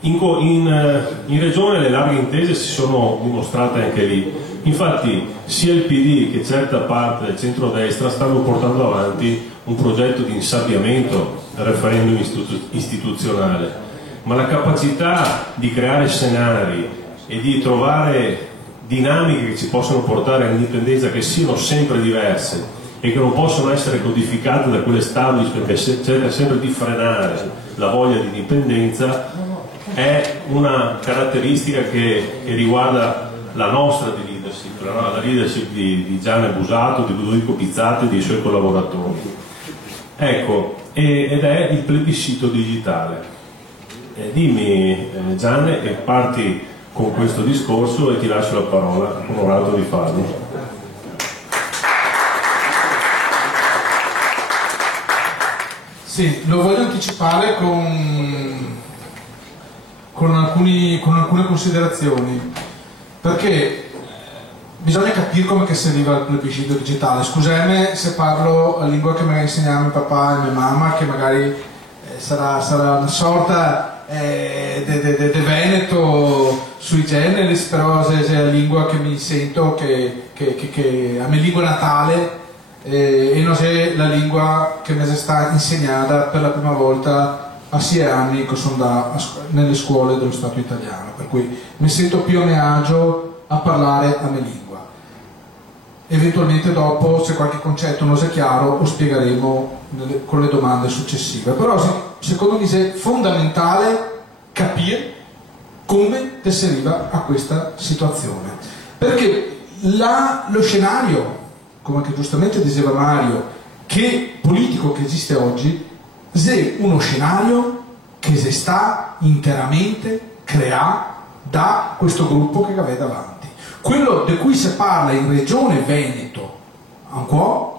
in regione le larghe intese si sono dimostrate anche lì. Infatti sia il PD che certa parte del centrodestra stanno portando avanti un progetto di insabbiamento del referendum istituzionale, ma la capacità di creare scenari e di trovare dinamiche che ci possono portare all'indipendenza, che siano sempre diverse e che non possono essere codificate da quell'establishment che cerca sempre di frenare la voglia di indipendenza, è una caratteristica che riguarda la nostra di leadership, la leadership di Gianni Busato, di Ludovico Pizzati e dei suoi collaboratori. Ecco, ed è il plebiscito digitale. Dimmi Gianni, e parti con questo discorso e ti lascio la parola, onorato di farlo. Sì, lo voglio anticipare con alcune considerazioni, perché bisogna capire come che si arriva al plebiscito digitale. Scusate se parlo la lingua che mi insegnava mio papà e mia mamma, che magari sarà una sorta de veneto sui generis, però se è la lingua che mi sento che a mia lingua natale e non è la lingua che mi è stata insegnata per la prima volta a 6 anni che sono nelle scuole dello Stato italiano, per cui mi sento più a mio agio a parlare a mia lingua. Eventualmente dopo, se qualche concetto non è chiaro, lo spiegheremo con le domande successive. Però secondo me è fondamentale capire come si arriva a questa situazione, perché lo scenario, come che giustamente diceva Mario, che politico che esiste oggi, è uno scenario che si sta interamente creato da questo gruppo che avete davanti. Quello di cui si parla in regione Veneto ancora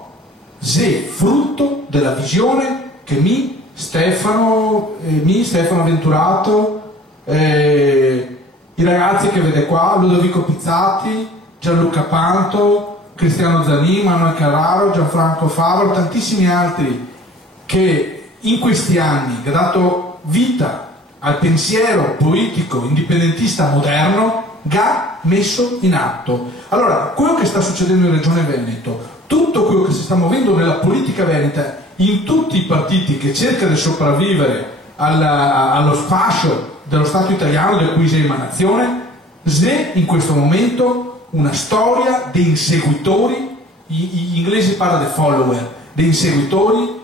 è frutto della visione che Stefano Venturato, i ragazzi che vede qua, Ludovico Pizzati, Gianluca Panto, Cristiano Zanin, Manuel Carraro, Gianfranco Favaro, tantissimi altri che in questi anni hanno dato vita al pensiero politico indipendentista moderno, ha messo in atto. Allora, quello che sta succedendo in Regione Veneto, tutto quello che si sta muovendo nella politica veneta, in tutti i partiti che cercano di sopravvivere allo sfascio dello Stato italiano, di cui sei emanazione, è in questo momento una storia di inseguitori, gli inglesi parlano di follower, di inseguitori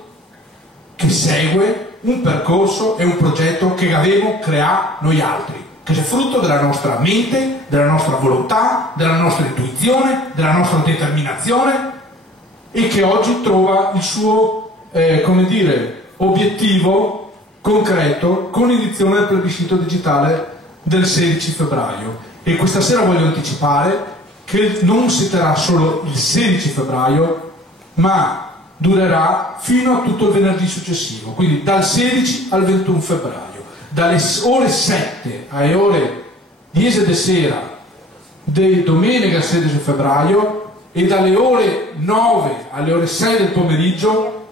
che segue un percorso e un progetto che avevamo creato noi altri, che è frutto della nostra mente, della nostra volontà, della nostra intuizione, della nostra determinazione, e che oggi trova il suo obiettivo concreto con l'iniziazione del plebiscito digitale del 16 febbraio. E questa sera voglio anticipare che non si terrà solo il 16 febbraio, ma durerà fino a tutto il venerdì successivo, quindi dal 16 al 21 febbraio, dalle ore 7 alle ore 10 di sera di domenica 16 febbraio e dalle ore 9 alle ore 6 del pomeriggio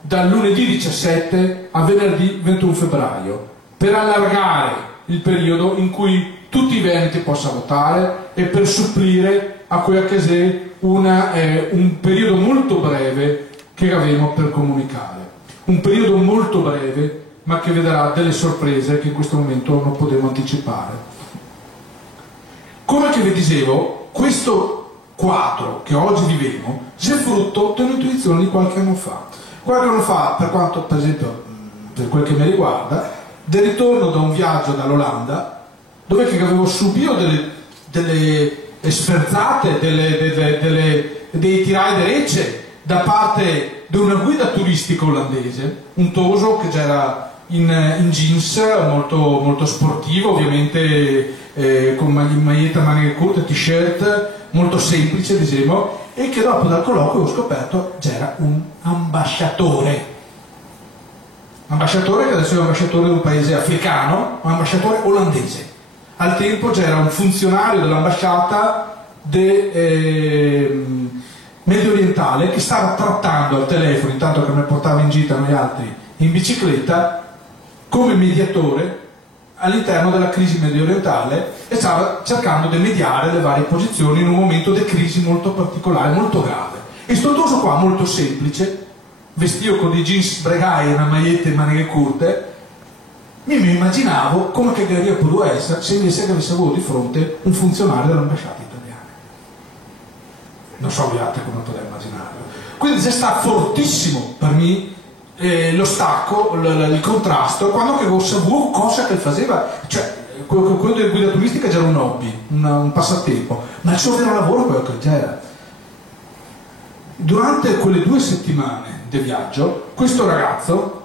dal lunedì 17 a venerdì 21 febbraio, per allargare il periodo in cui tutti i veneti possano votare e per supplire a quello che è un periodo molto breve che avremo per comunicare. Un periodo molto breve, ma che vedrà delle sorprese che in questo momento non potremo anticipare. Come che vi dicevo, questo quadro che oggi viviamo è frutto dell'intuizione di qualche anno fa. Qualche anno fa, per quanto, per esempio, per quel che mi riguarda, del ritorno da un viaggio dall'Olanda, dove che avevo subito delle sferzate, dei tirai di recce da parte di una guida turistica olandese, un toso che era in jeans molto, molto sportivo, ovviamente con maglietta maniche corte, t-shirt, molto semplice, diciamo, e che dopo dal colloquio ho scoperto c'era un ambasciatore che adesso è ambasciatore di un paese africano, un ambasciatore olandese. Al tempo c'era un funzionario dell'ambasciata medio orientale che stava trattando al telefono, intanto che mi portava in gita noi altri in bicicletta, come mediatore all'interno della crisi medio orientale e stava cercando di mediare le varie posizioni in un momento di crisi molto particolare, molto grave. E sto toso qua, molto semplice, vestito con dei jeans sbregai e una maglietta in maniche corte, mi immaginavo come che Garia poteva essere se invece avesse avuto di fronte un funzionario dell'ambasciata italiana. Non so gli altri come potete immaginarlo. Quindi c'è stato fortissimo per me lo stacco, il contrasto, quando che sapevo cosa che faceva, cioè quello della guida turistica già era un hobby, un passatempo, ma il suo vero lavoro quello che già era. Durante quelle 2 settimane di viaggio, questo ragazzo,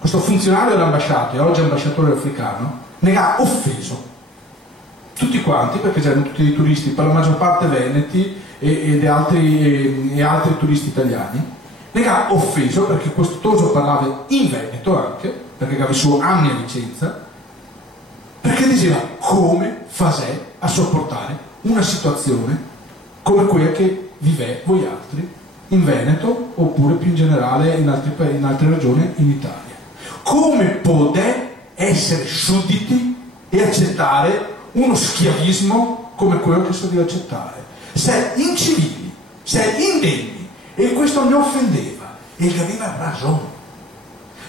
questo funzionario dell'ambasciata, e oggi ambasciatore africano, ne ha offeso tutti quanti, perché c'erano tutti dei turisti, per la maggior parte veneti e altri turisti italiani. Ne ha offeso perché questo toso parlava in Veneto anche, perché aveva i suoi anni a Vicenza, perché diceva come fate a sopportare una situazione come quella che vive voi altri in Veneto, oppure più in generale in altre regioni in Italia. Come potete essere sudditi e accettare uno schiavismo come quello che si deve accettare? Sei incivili, sei indegni, e questo mi offendeva, e gli aveva ragione.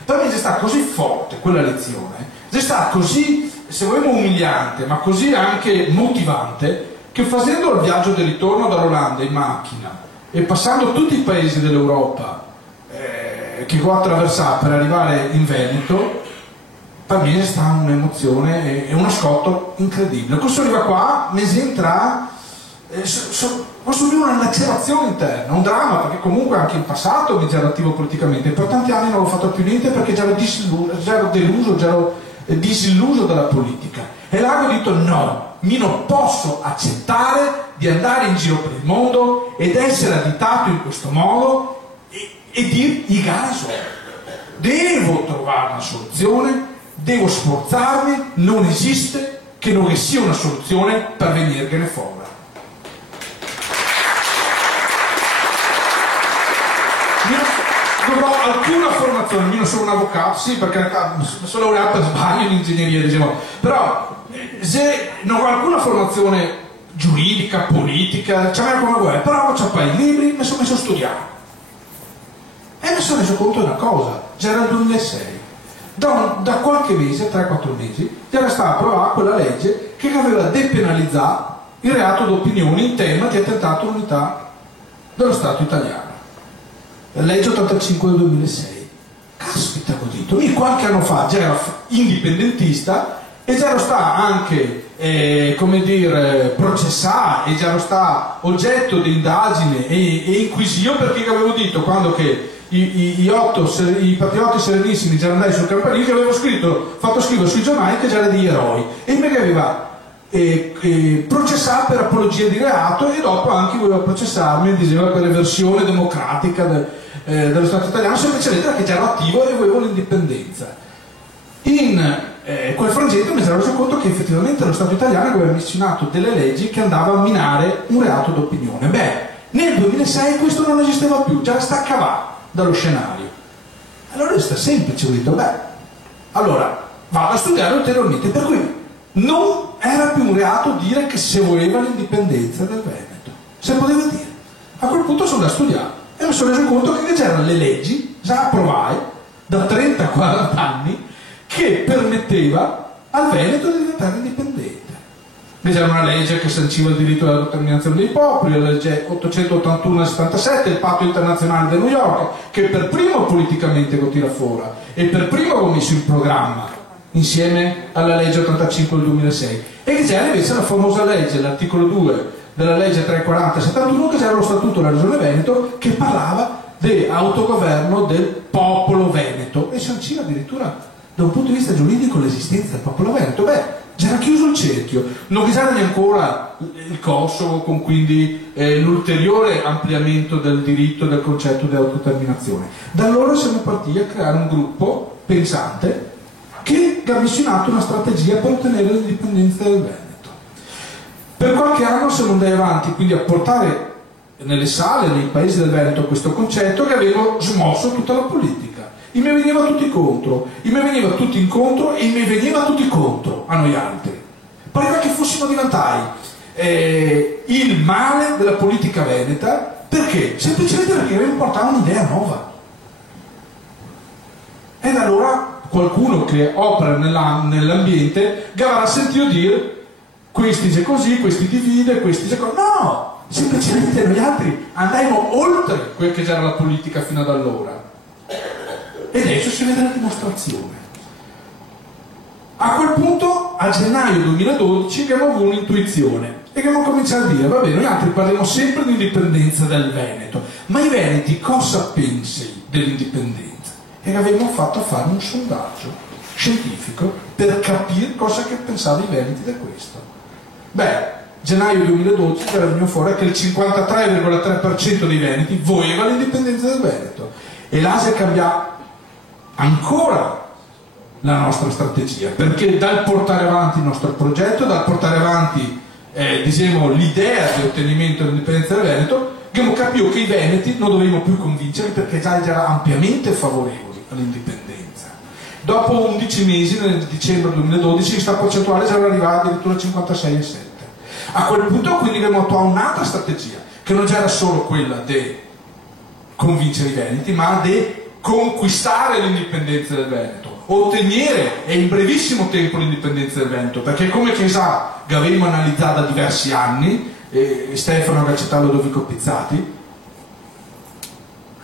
Per me è stata così forte quella lezione, è stata così, se vogliamo, umiliante, ma così anche motivante, che facendo il viaggio di ritorno dall'Olanda in macchina e passando tutti i paesi dell'Europa che ho attraversato per arrivare in Veneto, per me è stata un'emozione e uno scotto incredibile. Questo arriva qua, mi entra, ho subito una lacerazione interna, un dramma, perché comunque anche in passato mi ero attivo politicamente, per tanti anni non ho fatto più niente perché già ero deluso, già ero disilluso dalla politica, e là ho detto no, mi non posso accettare di andare in giro per il mondo ed essere additato in questo modo e dire i gaso, devo trovare una soluzione, devo sforzarmi, non esiste che non sia una soluzione per venirne fuori. Dovrò alcuna formazione, io non sono un avvocato, sì, perché sono laureato per sbaglio in ingegneria, diciamo, però se non ho alcuna formazione giuridica, politica, chiamiamola come vuoi, però ho i libri, mi sono messo a studiare e mi sono reso conto di una cosa, già era il 2006, da qualche mese, 3-4 mesi, era stata approvata quella legge che aveva depenalizzato il reato d'opinione in tema di attentato all'unità dello Stato italiano. La legge 85 del 2006. Caspita, ho detto, io qualche anno fa già ero indipendentista e già ero stato anche, come dire, processato, e già ero stato oggetto di indagine e inquisito, perché avevo detto, quando che i patrioti serenissimi già andai sul campanile, che avevo fatto scrivere sui giornali che già erano degli eroi, e me che aveva processato per apologia di reato, e dopo anche voleva processarmi, diceva, per eversione democratica dello Stato italiano, semplicemente perché già ero attivo e avevo l'indipendenza. In quel frangente mi sono reso conto che effettivamente lo Stato italiano aveva missionato delle leggi che andavano a minare un reato d'opinione. Beh, nel 2006 questo non esisteva più, già sta cavato dallo scenario. Allora resta semplice, ho detto, allora vado a studiare ulteriormente, per cui non era più un reato dire che si voleva l'indipendenza del Veneto, se poteva dire. A quel punto sono andato a studiare e mi sono reso conto che c'erano le leggi già approvate da 30-40 anni che permetteva al Veneto di diventare indipendente. C'era una legge che sanciva il diritto alla determinazione dei popoli, la legge 881 del 77, il patto internazionale di New York, che per primo politicamente lo tira fuori e per primo l'ho messo in programma insieme alla legge 85 del 2006, e che c'era invece la famosa legge, l'articolo 2 della legge 340-71, che c'era lo statuto della regione Veneto, che parlava di autogoverno del popolo veneto e sanciva addirittura da un punto di vista giuridico l'esistenza del popolo veneto. Già era chiuso il cerchio, non c'era neanche ancora il Kosovo, con quindi l'ulteriore ampliamento del diritto e del concetto di autodeterminazione. Da allora siamo partiti a creare un gruppo pensante che ha missionato una strategia per ottenere l'indipendenza del Veneto. Per qualche anno siamo andati avanti quindi a portare nelle sale, nei paesi del Veneto, questo concetto, che aveva smosso tutta la politica. e mi veniva tutti contro, e mi veniva tutti incontro e mi veniva tutti contro a noi altri. Pareva che fossimo diventati il male della politica veneta. Perché? Semplicemente perché avevamo portato un'idea nuova. Ed allora qualcuno che opera nell'ambiente avrà sentito dire questi dice così, questi divide, questi dice così. No! Semplicemente noi altri andavamo oltre quel che era la politica fino ad allora. E adesso si vede la dimostrazione. A quel punto, a gennaio 2012, abbiamo avuto un'intuizione e abbiamo cominciato a dire, va bene, noi altri parliamo sempre di indipendenza del Veneto, ma i veneti cosa pensano dell'indipendenza? E avevamo fatto fare un sondaggio scientifico per capire cosa che pensavano i veneti di questo. Beh, gennaio 2012 era venuto fuori che il 53,3% dei veneti voleva l'indipendenza del Veneto, e là si è cambiato ancora la nostra strategia, perché dal portare avanti il nostro progetto, dal portare avanti diciamo, l'idea di ottenimento dell'indipendenza del Veneto, abbiamo capito che i veneti non dovevamo più convincerli perché già erano ampiamente favorevoli all'indipendenza. Dopo 11 mesi, nel dicembre 2012, questa percentuale già era arrivata addirittura a 56,7. A quel punto quindi abbiamo attuato un'altra strategia, che non era solo quella di convincere i veneti, ma di conquistare l'indipendenza del Veneto, ottenere in brevissimo tempo l'indipendenza del Veneto, perché come che sa che avevamo analizzato da diversi anni, Stefano Gaccettà, Lodovico Pizzati,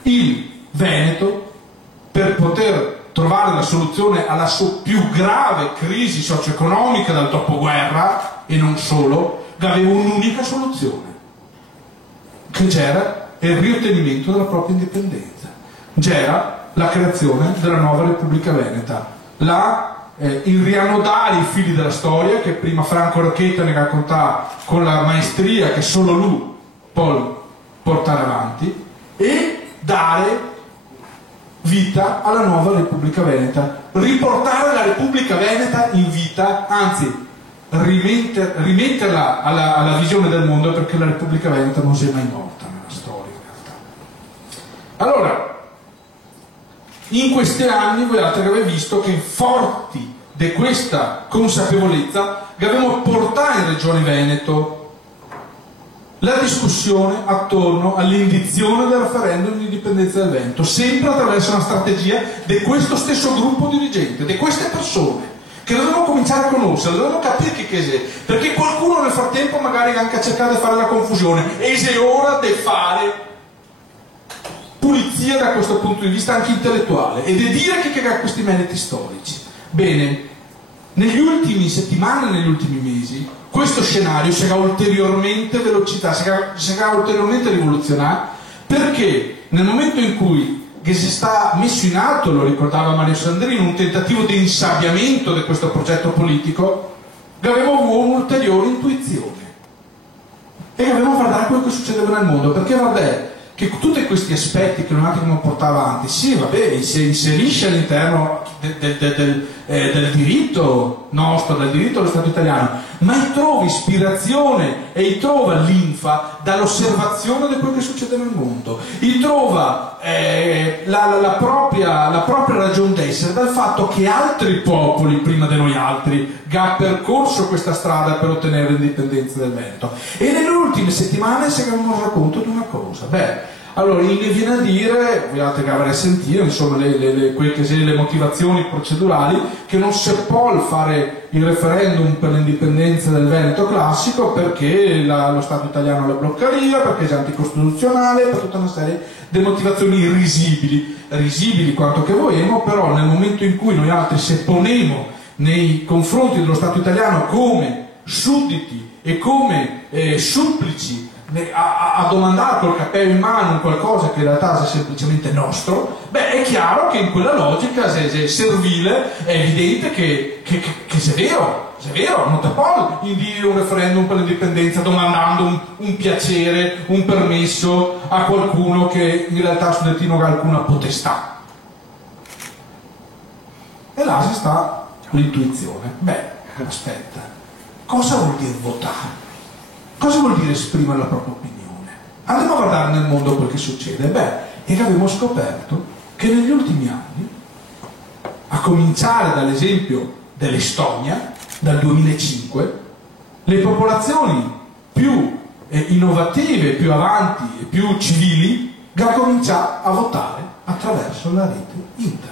il Veneto, per poter trovare la soluzione alla sua più grave crisi socio-economica dal dopoguerra, e non solo, aveva un'unica soluzione, che c'era il riottenimento della propria indipendenza. C'era la creazione della nuova Repubblica Veneta, il riannodare i fili della storia che prima Franco Rocchetta ne raccontava con la maestria che solo lui può portare avanti, e dare vita alla nuova Repubblica Veneta, riportare la Repubblica Veneta in vita, anzi rimetterla alla visione del mondo, perché la Repubblica Veneta non si è mai morta nella storia in realtà. Allora, in questi anni voi altri avete visto che forti di questa consapevolezza che abbiamo portato in Regione Veneto la discussione attorno all'indizione del referendum di indipendenza del Veneto, sempre attraverso una strategia di questo stesso gruppo dirigente, di queste persone che dovevamo cominciare a conoscere, dovevamo capire che c'è, perché qualcuno nel frattempo magari anche ha cercato di fare la confusione, e è ora di fare pulizia da questo punto di vista anche intellettuale e di dire che ha questi meriti storici. Bene, negli ultimi settimane, negli ultimi mesi, questo scenario si è ulteriormente velocizzato, si è ulteriormente rivoluzionato, perché nel momento in cui che si sta messo in atto, lo ricordava Mario Sandrino, un tentativo di insabbiamento di questo progetto politico, avevamo avuto un'ulteriore intuizione e avevamo guardato quello che succedeva nel mondo, perché vabbè che tutti questi aspetti che noi abbiamo portato avanti, sì vabbè, si inserisce all'interno del diritto nostro, del diritto dello Stato italiano, ma trova ispirazione e trova linfa dall'osservazione di quello che succede nel mondo, trova la propria ragione d'essere dal fatto che altri popoli prima di noi altri hanno percorso questa strada per ottenere l'indipendenza del Veneto. E nelle ultime settimane si abbiamo reso conto di una cosa, allora mi viene a dire, voi altri che avrei sentito, insomma, le motivazioni procedurali, che non si può fare il referendum per l'indipendenza del Veneto classico perché lo Stato italiano la bloccaria, perché è anticostituzionale, per tutta una serie di motivazioni risibili quanto che vogliamo, però nel momento in cui noi altri se ponemo nei confronti dello Stato italiano come sudditi e come supplici a domandare col cappello in mano qualcosa che in realtà è semplicemente nostro, è chiaro che in quella logica, se è servile, è evidente che se è vero, non ti può indire un referendum per l'indipendenza domandando un piacere, un permesso a qualcuno che in realtà sul destino ha alcuna potestà. E là si sta l'intuizione. Aspetta, cosa vuol dire votare? Cosa vuol dire esprimere la propria opinione? Andiamo a guardare nel mondo quel che succede. E che abbiamo scoperto che negli ultimi anni a cominciare dall'esempio dell'Estonia, dal 2005, le popolazioni più innovative, più avanti e più civili già cominciato a votare attraverso la rete internet.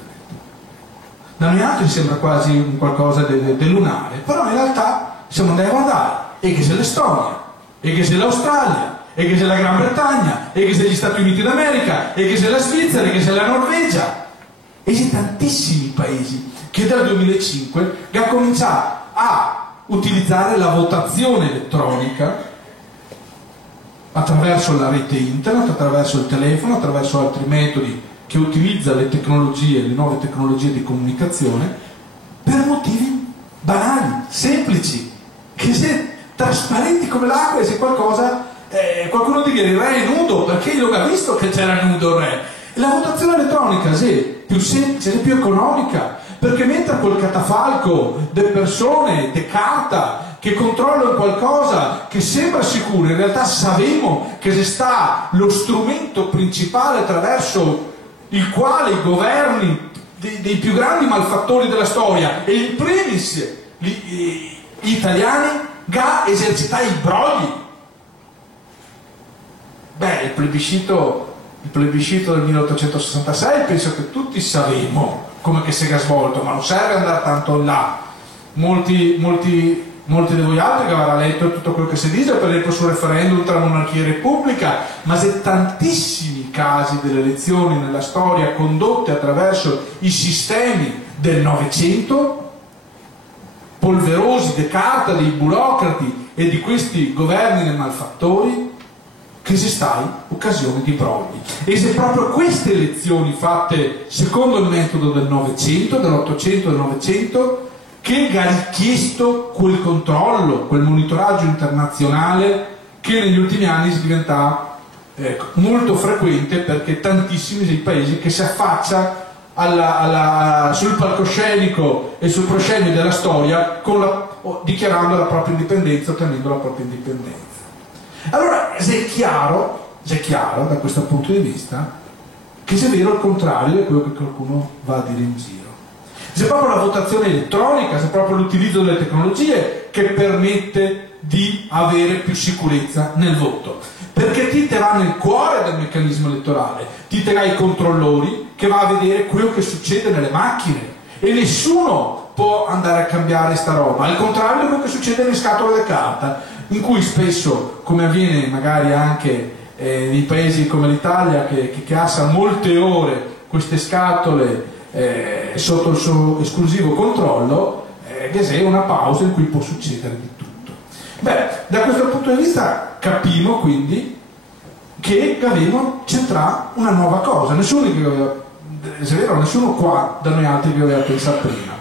Da noi altri sembra quasi un qualcosa del lunare, però in realtà siamo andati a guardare, e che se l'Estonia, e che se l'Australia, e che se la Gran Bretagna, e che se gli Stati Uniti d'America, e che se la Svizzera, e che se la Norvegia, e se tantissimi paesi che dal 2005 hanno cominciato a utilizzare la votazione elettronica attraverso la rete internet, attraverso il telefono, attraverso altri metodi che utilizza le tecnologie, le nuove tecnologie di comunicazione, per motivi banali, semplici, che se trasparenti come l'acqua, e se qualcosa, qualcuno dice il re è nudo, perché io l'ho visto che c'era nudo il re. La votazione elettronica se più semplice, se più economica, perché mentre col catafalco delle persone, de carta, che controllano qualcosa che sembra sicuro, in realtà sappiamo che se sta lo strumento principale attraverso il quale i governi dei più grandi malfattori della storia, e in primis gli italiani, ga esercitare i brogli. Beh, il plebiscito del 1866 penso che tutti sappiamo come che si è svolto, ma non serve andare tanto in là. Molti di voi altri che avranno letto tutto quello che si dice, per esempio sul referendum tra monarchia e repubblica, ma se tantissimi casi delle elezioni nella storia condotte attraverso i sistemi del Novecento, polverosi di carta dei burocrati e di questi governi dei malfattori, che si stai occasione di brogli. E se proprio queste elezioni fatte secondo il metodo del Novecento, dell'Ottocento e del Novecento, che ha richiesto quel controllo, quel monitoraggio internazionale che negli ultimi anni si diventa molto frequente, perché tantissimi sono i paesi che si affaccia sul palcoscenico e sul proscenio della storia dichiarando la propria indipendenza, ottenendo la propria indipendenza. Allora, se è chiaro da questo punto di vista che se è vero il contrario di quello che qualcuno va a dire in giro. Se è proprio la votazione elettronica, se è proprio l'utilizzo delle tecnologie che permette di avere più sicurezza nel voto, perché ti terrà nel cuore del meccanismo elettorale, ti terrà i controllori che va a vedere quello che succede nelle macchine, e nessuno può andare a cambiare sta roba, al contrario di quello che succede nelle scatole di carta, in cui spesso, come avviene magari anche nei paesi come l'Italia, che passa molte ore queste scatole sotto il suo esclusivo controllo, che c'è una pausa in cui può succedere di tutto. Beh, da questo punto di vista capiamo quindi che avevamo centrato una nuova cosa, nessuno qua da noi altri che aveva pensato prima,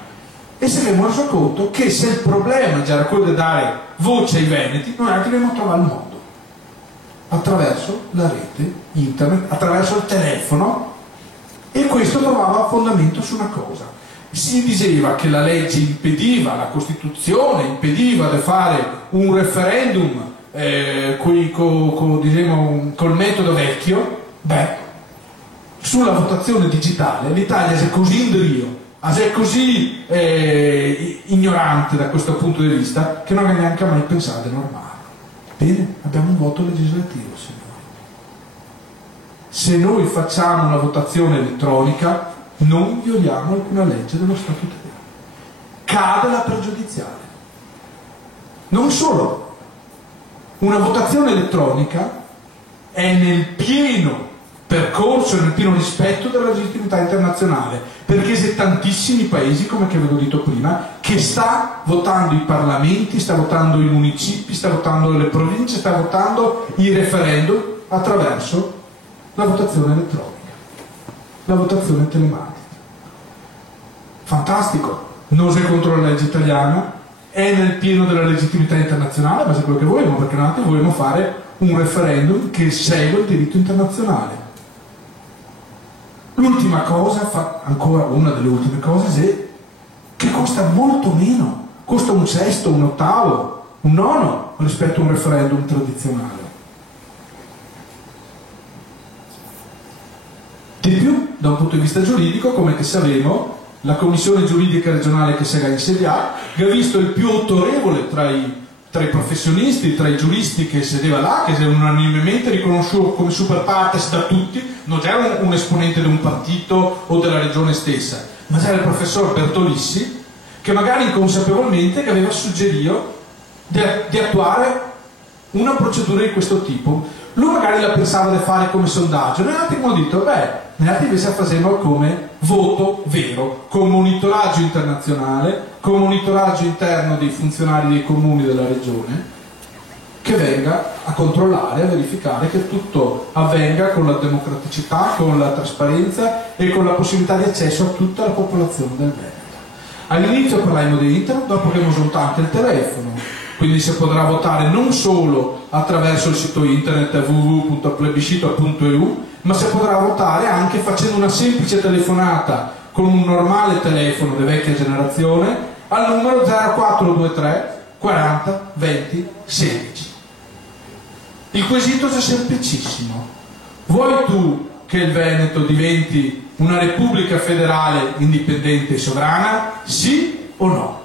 e si abbiamo reso conto che se il problema già era quello di dare voce ai veneti, noi altri dobbiamo trovare il modo attraverso la rete internet, attraverso il telefono. E questo trovava fondamento su una cosa: si diceva che la legge impediva, la Costituzione impediva di fare un referendum col metodo vecchio. Beh, sulla votazione digitale l'Italia è così indrio, è così ignorante da questo punto di vista, che non ha neanche mai pensato di normarlo. Bene, abbiamo un voto legislativo, signori. Se noi facciamo una votazione elettronica non violiamo alcuna legge dello Stato italiano, cade la pregiudiziale. Non solo, una votazione elettronica è nel pieno percorso e nel pieno rispetto della legittimità internazionale, perché c'è tantissimi paesi, come che ve l'ho detto prima, che sta votando i parlamenti, sta votando i municipi, sta votando le province, sta votando i referendum attraverso la votazione elettronica, la votazione telematica. Fantastico, non sei contro la legge italiana, è nel pieno della legittimità internazionale, ma se quello che vogliamo, perché noi vogliamo fare un referendum che segua il diritto internazionale. L'ultima cosa, ancora una delle ultime cose, è che costa molto meno, costa un sesto, un ottavo, un nono rispetto a un referendum tradizionale. Di più, da un punto di vista giuridico, come che sappiamo, la commissione giuridica regionale che si era insediata, che ha visto il più autorevole tra i professionisti, tra i giuristi che sedeva là, che è unanimemente riconosciuto come super partes da tutti, non c'era un esponente di un partito o della regione stessa, ma c'era il professor Bertolissi, che magari inconsapevolmente che aveva suggerito di attuare una procedura di questo tipo. Lui magari la pensava di fare come sondaggio, noi altri abbiamo detto, noi altri invece facevano come voto vero, con monitoraggio internazionale, con monitoraggio interno dei funzionari dei comuni della regione, che venga a controllare, a verificare che tutto avvenga con la democraticità, con la trasparenza e con la possibilità di accesso a tutta la popolazione del Veneto. All'inizio parlavamo di internet, dopo abbiamo usato anche il telefono, quindi si potrà votare non solo attraverso il sito internet www.plebiscito.eu, ma si potrà votare anche facendo una semplice telefonata con un normale telefono di vecchia generazione al numero 0423 40 20 16. Il quesito è semplicissimo: vuoi tu che il Veneto diventi una repubblica federale indipendente e sovrana? Sì o no?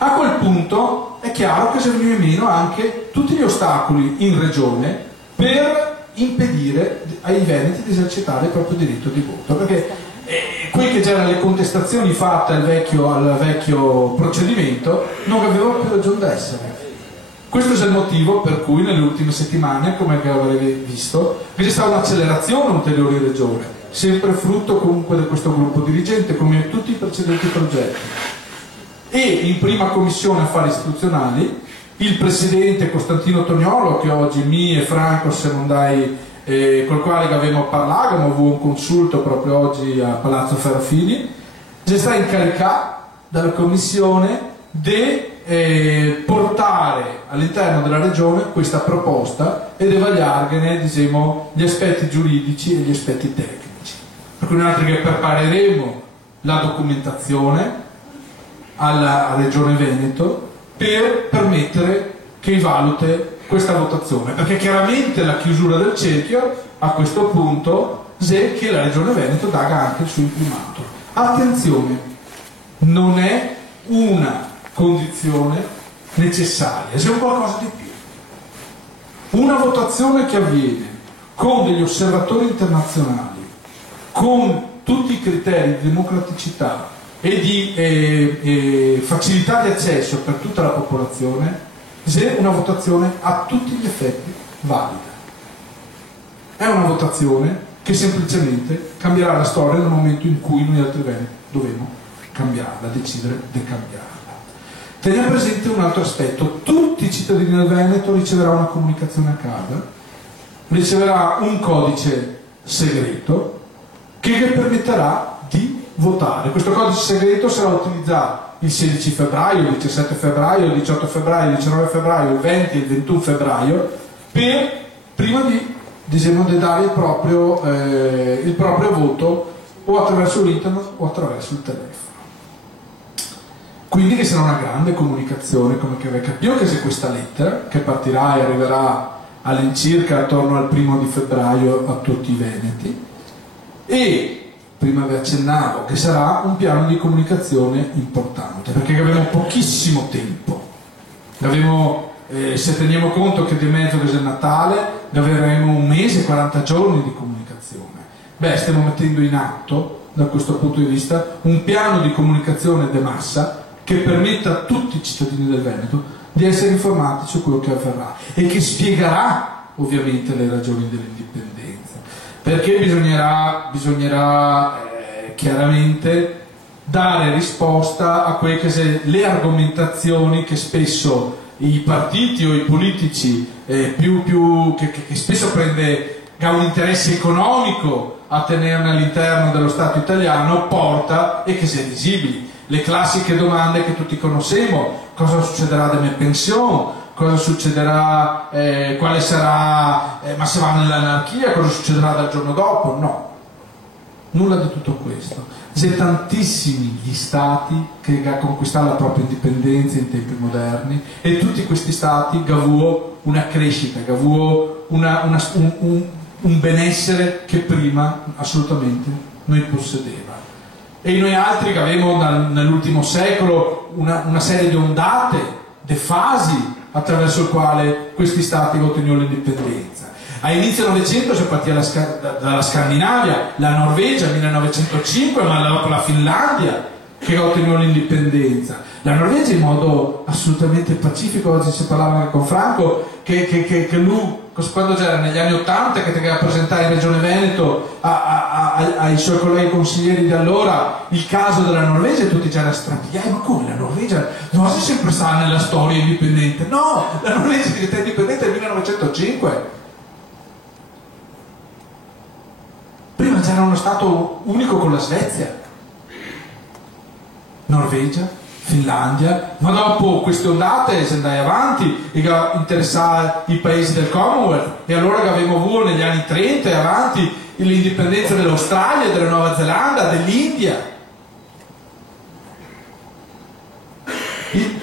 A quel punto è chiaro che se venivano meno anche tutti gli ostacoli in regione per impedire ai veneti di esercitare il proprio diritto di voto, perché qui che c'erano le contestazioni fatte al vecchio procedimento non avevano più ragione d'essere. Questo è il motivo per cui nelle ultime settimane, come avrete visto, c'è stata un'accelerazione ulteriore in regione, sempre frutto comunque di questo gruppo dirigente, come tutti i precedenti progetti. E in prima commissione affari istituzionali il presidente Costantino Tognolo, che oggi mi e Franco siamo andati, col quale avevamo parlato, abbiamo avuto un consulto proprio oggi a Palazzo Ferrafini, è stato incaricato dalla commissione di portare all'interno della regione questa proposta e di vagliarne, diciamo, gli aspetti giuridici e gli aspetti tecnici. Per cui noi altri che prepareremo la documentazione alla Regione Veneto per permettere che valute questa votazione, perché chiaramente la chiusura del cerchio a questo punto è che la Regione Veneto dà anche il suo imprimato. Attenzione, non è una condizione necessaria, è un qualcosa di più. Una votazione che avviene con degli osservatori internazionali, con tutti i criteri di democraticità e di facilità di accesso per tutta la popolazione, è una votazione a tutti gli effetti valida. È una votazione che semplicemente cambierà la storia nel momento in cui noi altri veneti dovremo cambiarla, decidere di cambiarla. Teniamo presente un altro aspetto: tutti i cittadini del Veneto riceveranno una comunicazione a casa, riceverà un codice segreto che gli permetterà di votare. Questo codice segreto sarà utilizzato il 16 febbraio, il 17 febbraio, il 18 febbraio, il 19 febbraio, il 20 e il 21 febbraio prima di dare il proprio voto o attraverso l'internet o attraverso il telefono. Quindi che sarà una grande comunicazione, come che capito che se questa lettera che partirà e arriverà all'incirca attorno al 1° di febbraio a tutti i veneti, e prima vi accennavo che sarà un piano di comunicazione importante, perché abbiamo pochissimo tempo. Se teniamo conto che di mezzo che c'è il Natale avremo 1 mese, 40 giorni di comunicazione. Stiamo mettendo in atto da questo punto di vista un piano di comunicazione de massa che permetta a tutti i cittadini del Veneto di essere informati su quello che avverrà e che spiegherà ovviamente le ragioni dell'indipendenza, perché bisognerà chiaramente dare risposta a quelle che sono le argomentazioni che spesso i partiti o i politici che spesso ha un interesse economico a tenerne all'interno dello Stato italiano porta e che sono visibili. Le classiche domande che tutti conosciamo: cosa succederà delle pensioni, cosa succederà, quale sarà, ma se va nell'anarchia, cosa succederà dal giorno dopo? No, nulla di tutto questo. C'è tantissimi gli stati che hanno conquistato la propria indipendenza in tempi moderni, e tutti questi stati gavuo una crescita, gavuo un benessere che prima assolutamente noi possedeva. E noi altri che avevamo nell'ultimo secolo una serie di ondate, di fasi attraverso il quale questi stati ottengono l'indipendenza. A inizio Novecento si partì dalla Scandinavia, la Norvegia nel 1905, ma dopo la Finlandia che otteniò l'indipendenza. La Norvegia in modo assolutamente pacifico, oggi si parlava anche con Franco, che lui, quando c'era negli anni '80, che doveva presentare in Regione Veneto ai suoi colleghi consiglieri di allora il caso della Norvegia, e tutti già strapigliati, ma come la Norvegia non si è sempre stata nella storia indipendente? No, la Norvegia diventa indipendente nel 1905. Prima c'era uno stato unico con la Svezia, Norvegia, Finlandia, ma dopo queste ondate si andava avanti e interessava i paesi del Commonwealth, e allora che avevamo avuto negli anni 30 e avanti l'indipendenza dell'Australia, della Nuova Zelanda, dell'India,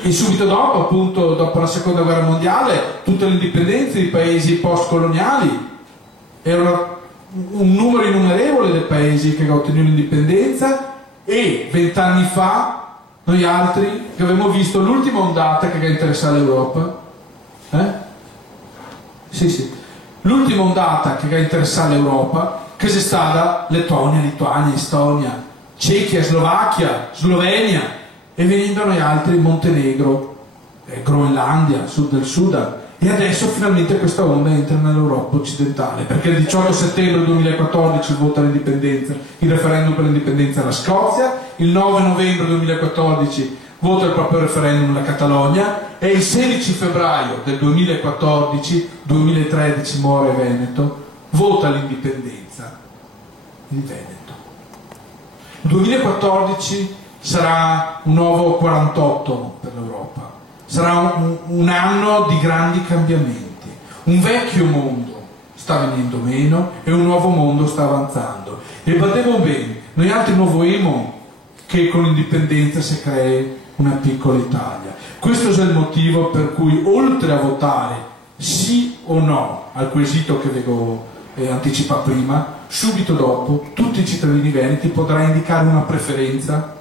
e subito dopo, appunto dopo la seconda guerra mondiale, tutte le indipendenze dei paesi post-coloniali. Erano un numero innumerevole di paesi che ottenevano l'indipendenza, e 20 anni fa noi altri che avevamo visto l'ultima ondata che interessa l'Europa, l'ultima ondata che interessa l'Europa, che c'è stata Lettonia, Lituania, Estonia, Cechia, Slovacchia, Slovenia, e venendo noi altri Montenegro, Groenlandia, sud del Sudan. E adesso finalmente questa onda entra nell'Europa occidentale, perché il 18 settembre 2014 il voto all'indipendenza, il referendum per l'indipendenza alla Scozia, il 9 novembre 2014 vota il proprio referendum la Catalogna, e il 16 febbraio del 2013 muore Veneto, vota l'indipendenza il Veneto. Il 2014 sarà un nuovo 48 per l'Europa. Sarà un anno di grandi cambiamenti. Un vecchio mondo sta venendo meno e un nuovo mondo sta avanzando. E bademo bene, noi altri non vogliamo che con l'indipendenza si crei una piccola Italia. Questo è il motivo per cui, oltre a votare sì o no al quesito che avevo anticipato prima, subito dopo tutti i cittadini veneti potranno indicare una preferenza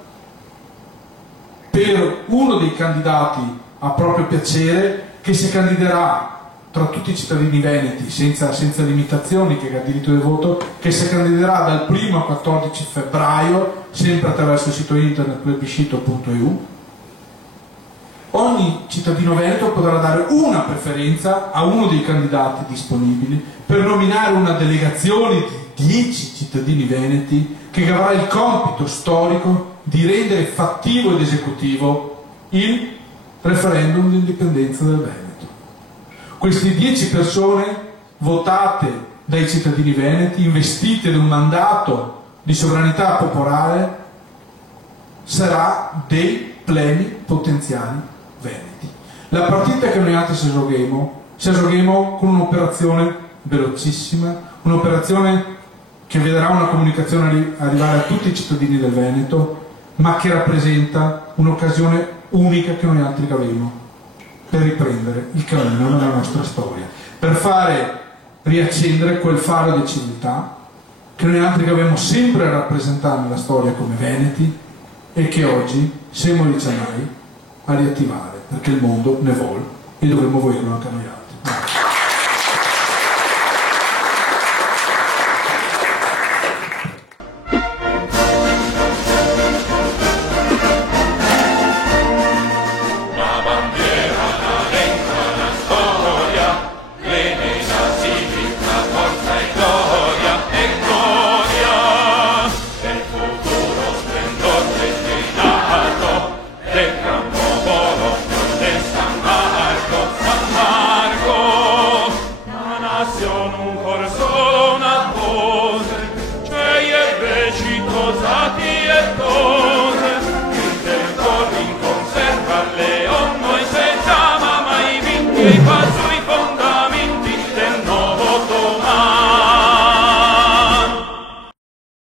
per uno dei candidati a proprio piacere, che si candiderà tra tutti i cittadini veneti senza limitazioni, che ha diritto di voto, che si candiderà dal 1 al 14 febbraio, sempre attraverso il sito internet plebiscito.eu. Ogni cittadino veneto potrà dare una preferenza a uno dei candidati disponibili per nominare una delegazione di 10 cittadini veneti che avrà il compito storico di rendere fattivo ed esecutivo il referendum di indipendenza del Veneto. Queste 10 persone, votate dai cittadini veneti, investite di un mandato di sovranità popolare, sarà dei plenipotenziari veneti. La partita che noi altri ci giocheremo con un'operazione velocissima, un'operazione che vedrà una comunicazione arrivare a tutti i cittadini del Veneto, ma che rappresenta un'occasione unica che noi altri avremo per riprendere il cammino nella nostra storia, per fare riaccendere quel faro di civiltà che noi altri abbiamo sempre rappresentato nella storia come veneti, e che oggi siamo richiamati a riattivare, perché il mondo ne vuole e dovremmo volerlo anche noi altri.